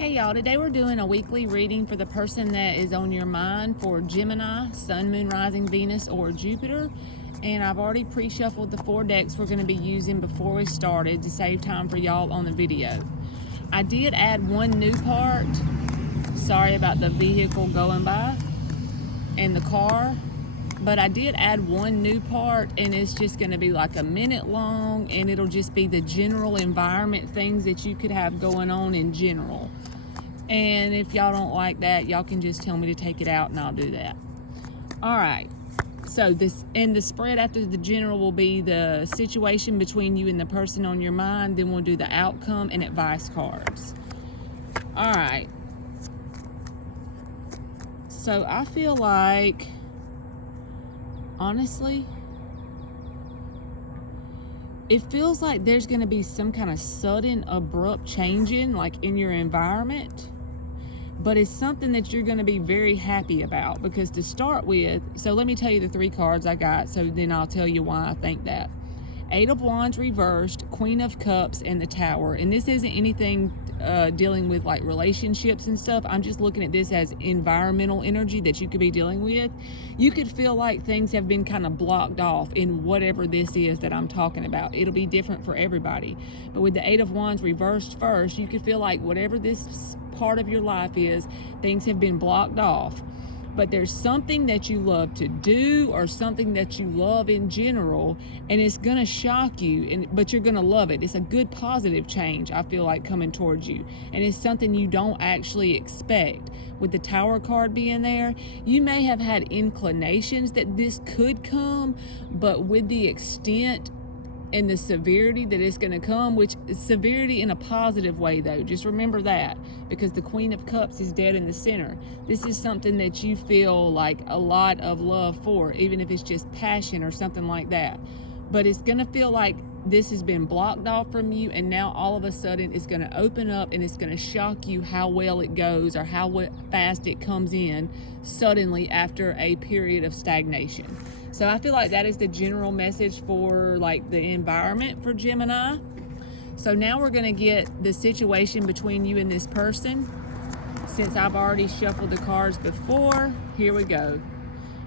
Hey y'all, today we're doing a weekly reading for the person that is on your mind for Gemini, Sun, Moon, Rising, Venus, or Jupiter. And I've already pre-shuffled the 4 decks we're going to be using before we started to save time for y'all on the video. I did add one new part. Sorry about the vehicle going by and the car. But I did add one new part, and it's just going to be like a minute long, and it'll just be the general environment things that you could have going on in general. And if y'all don't like that, y'all can just tell me to take it out and I'll do that. All right. So this, and the spread after the general will be the situation between you and the person on your mind. Then we'll do the outcome and advice cards. All right. So I feel like, honestly, it feels like there's going to be some kind of sudden, abrupt changing, like in your environment. But it's something that you're going to be very happy about, because to start with, so let me tell you the 3 cards I got, so then I'll tell you why I think that. 8 of Wands reversed, Queen of Cups, and the Tower. And this isn't anything dealing with like relationships and stuff. I'm just looking at this as environmental energy that you could be dealing with. You could feel like things have been kind of blocked off in whatever this is that I'm talking about. It'll be different for everybody. But with the 8 of Wands reversed first, you could feel like whatever this part of your life is, things have been blocked off. But there's something that you love to do, or something that you love in general, and it's gonna shock you, but you're gonna love it. It's a good positive change, I feel like, coming towards you, and it's something you don't actually expect. With the Tower card being there, you may have had inclinations that this could come, but with the extent and the severity that it's going to come, which is severity in a positive way though, just remember that, because the Queen of Cups is dead in the center. This is something that you feel like a lot of love for, even if it's just passion or something like that. But it's going to feel like this has been blocked off from you, and now all of a sudden it's going to open up, and it's going to shock you how well it goes, or how fast it comes in suddenly after a period of stagnation. So I feel like that is the general message for like the environment for Gemini. So now we're going to get the situation between you and this person. Since I've already shuffled the cards before, here we go.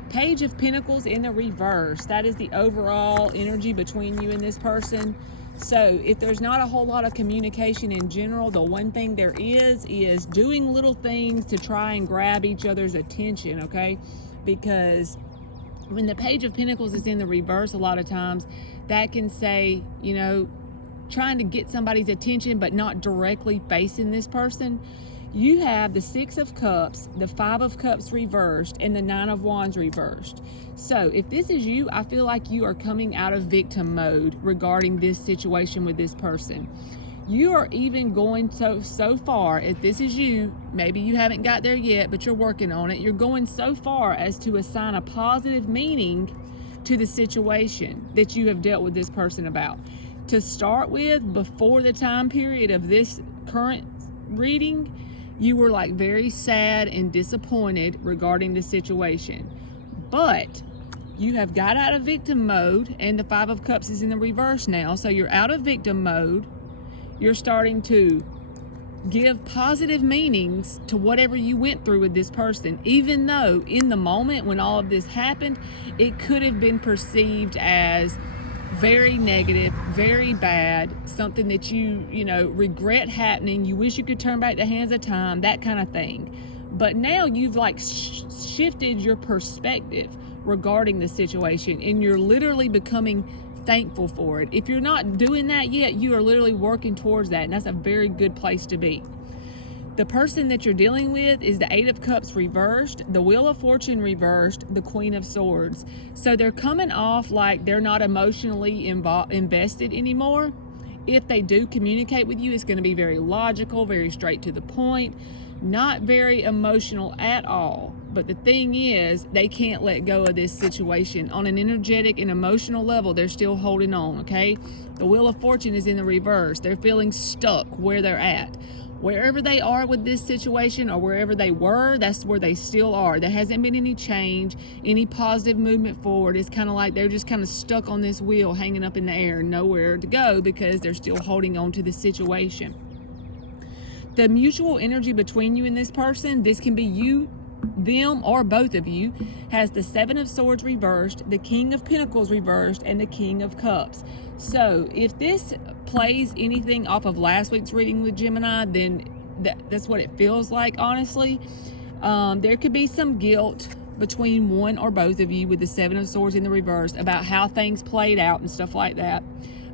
Page of Pentacles in the reverse. That is the overall energy between you and this person. So if there's not a whole lot of communication in general, the one thing there is doing little things to try and grab each other's attention, okay? Because when the Page of Pentacles is in the reverse, a lot of times that can say, you know, trying to get somebody's attention but not directly facing this person. You have the 6 of Cups, the 5 of Cups reversed, and the 9 of Wands reversed. So if this is you, I feel like you are coming out of victim mode regarding this situation with this person. You are even going so far, if this is you, maybe you haven't got there yet, but you're working on it. You're going so far as to assign a positive meaning to the situation that you have dealt with this person about. To start with, before the time period of this current reading, you were like very sad and disappointed regarding the situation. But you have got out of victim mode, and the 5 of Cups is in the reverse now. So you're out of victim mode. You're starting to give positive meanings to whatever you went through with this person, even though in the moment when all of this happened, it could have been perceived as very negative, very bad, something that you know, regret happening. You wish you could turn back the hands of time, that kind of thing. But now you've like shifted your perspective regarding the situation, and you're literally becoming thankful for it. If you're not doing that yet, you are literally working towards that, and that's a very good place to be. The person that you're dealing with is the 8 of Cups reversed, the Wheel of Fortune reversed, the Queen of Swords. So they're coming off like they're not emotionally invested anymore. If they do communicate with you, it's going to be very logical, very straight to the point, not very emotional at all. But the thing is, they can't let go of this situation. On an energetic and emotional level, they're still holding on, okay? The Wheel of Fortune is in the reverse. They're feeling stuck where they're at. Wherever they are with this situation, or wherever they were, that's where they still are. There hasn't been any change, any positive movement forward. It's kind of like they're just kind of stuck on this wheel, hanging up in the air, nowhere to go, because they're still holding on to the situation. The mutual energy between you and this person, this can be you, them, or both of you, has the Seven of Swords reversed, the King of Pentacles reversed, and the King of Cups. So if this plays anything off of last week's reading with Gemini, then that's what it feels like, honestly. There could be some guilt between one or both of you with the Seven of Swords in the reverse about how things played out and stuff like that.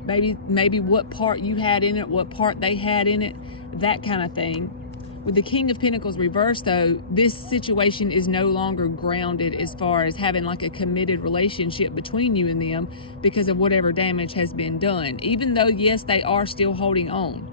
Maybe what part you had in it, what part they had in it, that kind of thing. With the King of Pentacles reversed, though, this situation is no longer grounded as far as having like a committed relationship between you and them because of whatever damage has been done. Even though, yes, they are still holding on.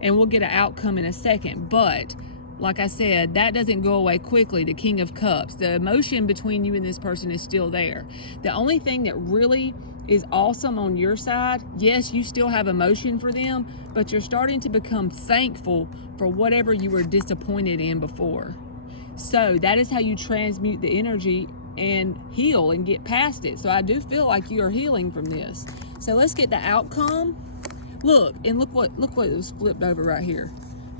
And we'll get an outcome in a second. But, like I said, that doesn't go away quickly. The King of Cups. The emotion between you and this person is still there. The only thing that really is awesome on your side, yes, you still have emotion for them, but you're starting to become thankful for whatever you were disappointed in before. So that is how you transmute the energy and heal and get past it. So I do feel like you are healing from this. So let's get the outcome. Look what was flipped over right here.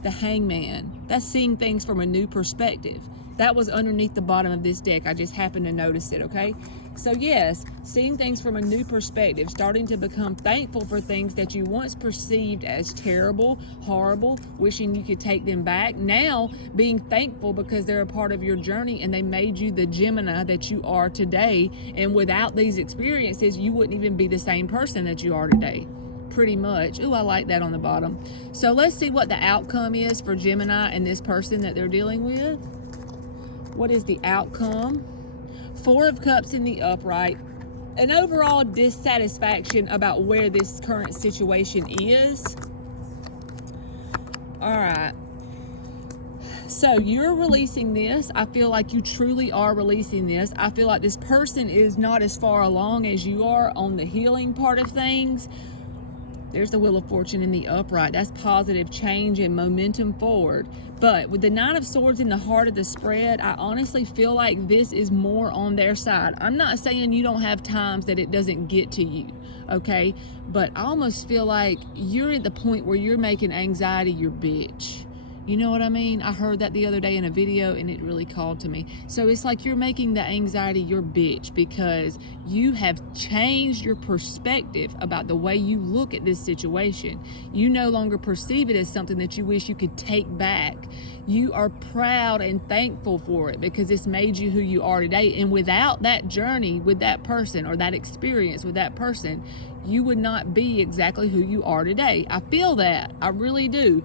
The Hangman. That's seeing things from a new perspective. That was underneath the bottom of this deck. I just happened to notice it, okay? So yes, seeing things from a new perspective, starting to become thankful for things that you once perceived as terrible, horrible, wishing you could take them back. Now being thankful because they're a part of your journey and they made you the Gemini that you are today. And without these experiences, you wouldn't even be the same person that you are today. Pretty much. Ooh, I like that on the bottom. So let's see what the outcome is for Gemini and this person that they're dealing with. What is the outcome? Four of Cups in the upright. An overall dissatisfaction about where this current situation is. All right. So you're releasing this. I feel like you truly are releasing this. I feel like this person is not as far along as you are on the healing part of things. There's the Wheel of Fortune in the upright. That's positive change and momentum forward. But with the Nine of Swords in the heart of the spread, I honestly feel like this is more on their side. I'm not saying you don't have times that it doesn't get to you, okay? But I almost feel like you're at the point where you're making anxiety your bitch. You know what I mean? I heard that the other day in a video and it really called to me. So it's like you're making the anxiety your bitch because you have changed your perspective about the way you look at this situation. You no longer perceive it as something that you wish you could take back. You are proud and thankful for it because it's made you who you are today. And without that journey with that person or that experience with that person, you would not be exactly who you are today. I feel that. I really do.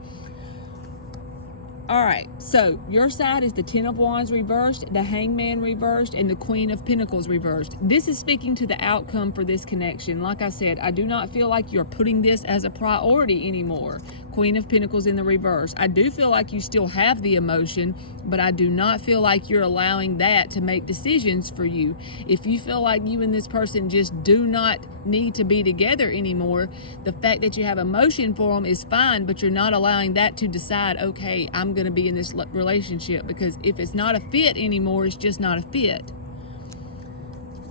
All right, so your side is the Ten of Wands reversed, the Hangman reversed, and the Queen of Pentacles reversed. This is speaking to the outcome for this connection. Like I said, I do not feel like you're putting this as a priority anymore. Queen of Pentacles in the reverse. I do feel like you still have the emotion, but I do not feel like you're allowing that to make decisions for you. If you feel like you and this person just do not need to be together anymore, the fact that you have emotion for them is fine, but you're not allowing that to decide, okay, I'm going to be in this relationship, because if it's not a fit anymore, it's just not a fit.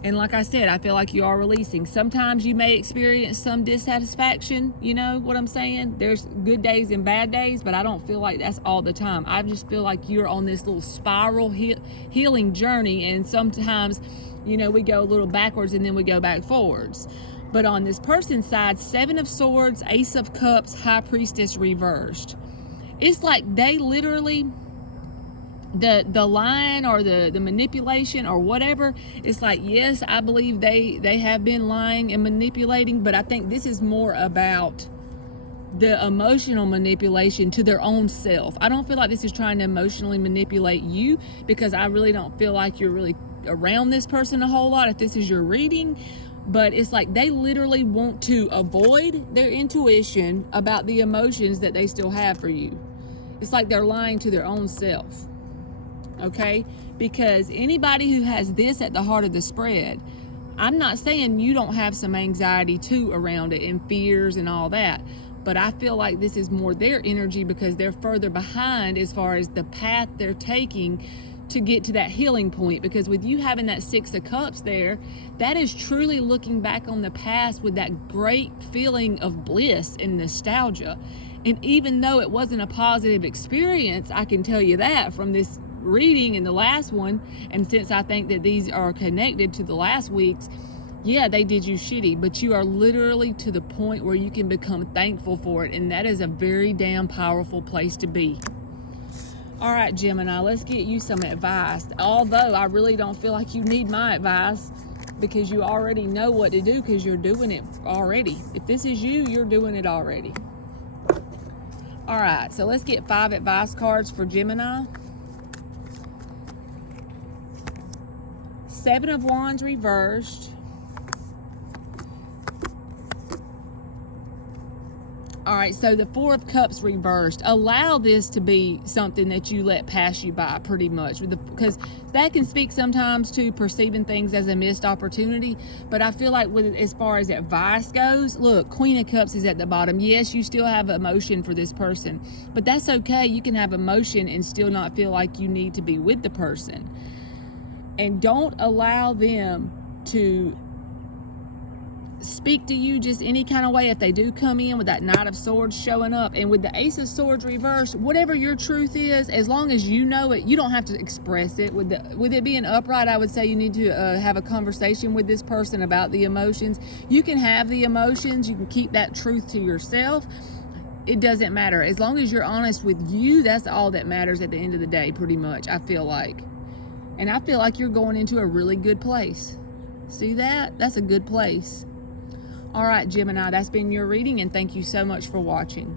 And like I said, I feel like you are releasing. Sometimes you may experience some dissatisfaction, you know what I'm saying? There's good days and bad days, but I don't feel like that's all the time. I just feel like you're on this little spiral healing journey, and sometimes, you know, we go a little backwards and then we go back forwards. But on this person's side, Seven of Swords, Ace of Cups, High Priestess reversed. It's like they literally, the line or the manipulation or whatever, it's like, yes, I believe they have been lying and manipulating, but I think this is more about the emotional manipulation to their own self. I don't feel like this is trying to emotionally manipulate you, because I really don't feel like you're really around this person a whole lot if this is your reading. But it's like they literally want to avoid their intuition about the emotions that they still have for you. It's like they're lying to their own self. Okay? Because anybody who has this at the heart of the spread, I'm not saying you don't have some anxiety too around it and fears and all that, but I feel like this is more their energy because they're further behind as far as the path they're taking to get to that healing point. Because with you having that Six of Cups there, that is truly looking back on the past with that great feeling of bliss and nostalgia. And even though it wasn't a positive experience, I can tell you that from this reading and the last one, and since I think that these are connected to the last week's, yeah, they did you shitty, but you are literally to the point where you can become thankful for it, and that is a very damn powerful place to be. All right, Gemini, let's get you some advice. Although I really don't feel like you need my advice, because you already know what to do because you're doing it already. If this is you, you're doing it already. All right, so let's get 5 advice cards for Gemini. 7 of Wands reversed. All right, so the 4 of Cups reversed. Allow this to be something that you let pass you by pretty much, because that can speak sometimes to perceiving things as a missed opportunity. But I feel like as far as advice goes, look, Queen of Cups is at the bottom. Yes, you still have emotion for this person, but that's okay. You can have emotion and still not feel like you need to be with the person. And don't allow them to speak to you just any kind of way. If they do come in with that Knight of Swords showing up, and with the Ace of Swords reversed, whatever your truth is, as long as you know it, you don't have to express it. With it being upright, I would say you need to have a conversation with this person about the emotions. You can have the emotions, you can keep that truth to yourself. It doesn't matter. As long as you're honest with you, that's all that matters at the end of the day, pretty much, I feel like. And I feel like you're going into a really good place. See that? That's a good place. All right, Gemini, that's been your reading, and thank you so much for watching.